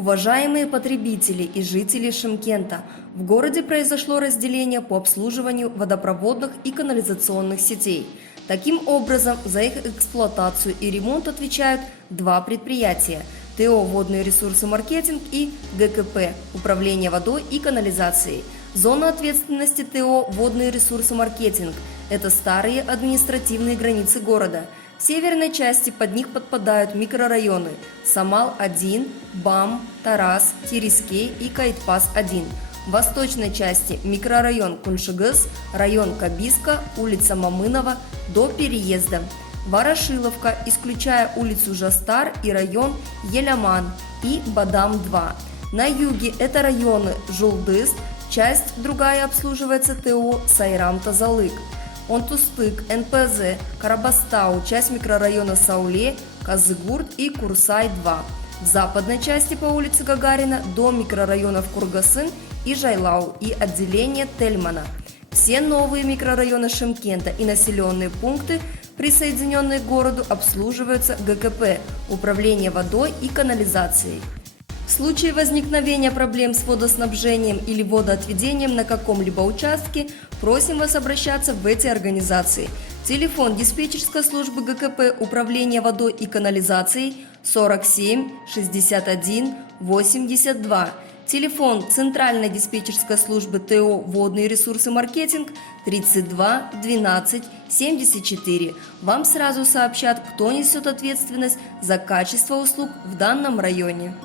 Уважаемые потребители и жители Шымкента, в городе произошло разделение по обслуживанию водопроводных и канализационных сетей. Таким образом, за их эксплуатацию и ремонт отвечают два предприятия – ТО «Водные ресурсы маркетинг» и ГКП – Управление водой и канализацией. Зона ответственности ТО «Водные ресурсы маркетинг» – это старые административные границы города. В северной части под них подпадают микрорайоны Самал-1, БАМ, Тарас, Терескей и Кайтпас-1. В восточной части микрорайон Куншыгыс, район Кабиска, улица Мамынова до переезда. Ворошиловка, исключая улицу Жастар и район Еляман и Бадам-2. На юге это районы Жулдыс, часть другая обслуживается ТО Сайрам-Тазалык. Онтустык, НПЗ, Карабастау, часть микрорайона Сауле, Казыгурт и Курсай-2. В западной части по улице Гагарина до микрорайонов Кургасын и Жайлау и отделение Тельмана. Все новые микрорайоны Шымкента и населенные пункты, присоединенные к городу, обслуживаются ГКП – Управление водой и канализацией. В случае возникновения проблем с водоснабжением или водоотведением на каком-либо участке просим вас обращаться в эти организации. Телефон диспетчерской службы ГКП Управления водой и канализацией 47 61 82. Телефон Центральной диспетчерской службы ТО «Водные ресурсы маркетинг» 32 12 74. Вам сразу сообщат, кто несет ответственность за качество услуг в данном районе.